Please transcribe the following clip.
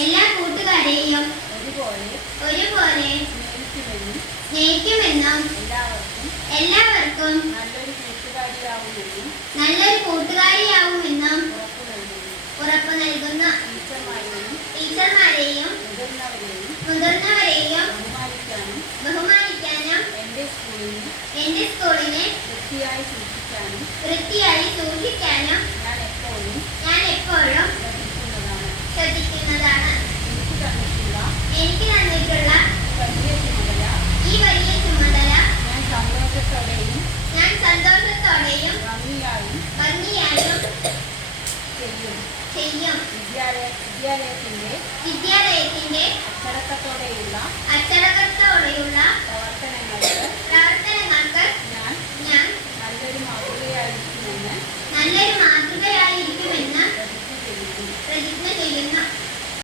എല്ലാ കൂട്ടുകാരെയും ഒരുപോലെ സ്നേഹിക്കുമെന്നും എല്ലാവർക്കും നല്ലൊരു കൂട്ടുകാരിയാവുമെന്നും ഉറപ്പു നൽകുന്ന ടീച്ചർമാരെയും മുതിർന്നവരെയും ബഹുമാനിക്കാനും എന്റെ സ്കൂളിനെ വൃത്തിയായി സൂക്ഷിക്കാനും ഞാൻ എപ്പോഴും ശ്രദ്ധിക്കുന്നതാണ്. എനിക്ക് തന്നിട്ടുള്ള ഈ വലിയ ചുമതല ഞാൻ സന്തോഷത്തോടെയും ഭംഗിയായും ചെയ്യും. വിദ്യാലയത്തിന്റെ അച്ചടക്കത്തോടെയുള്ള പ്രവർത്തനങ്ങൾക്ക് ഞാൻ നല്ലൊരു മാതൃകയായിരിക്കുമെന്ന് പ്രതിജ്ഞ ചെയ്യുന്നു.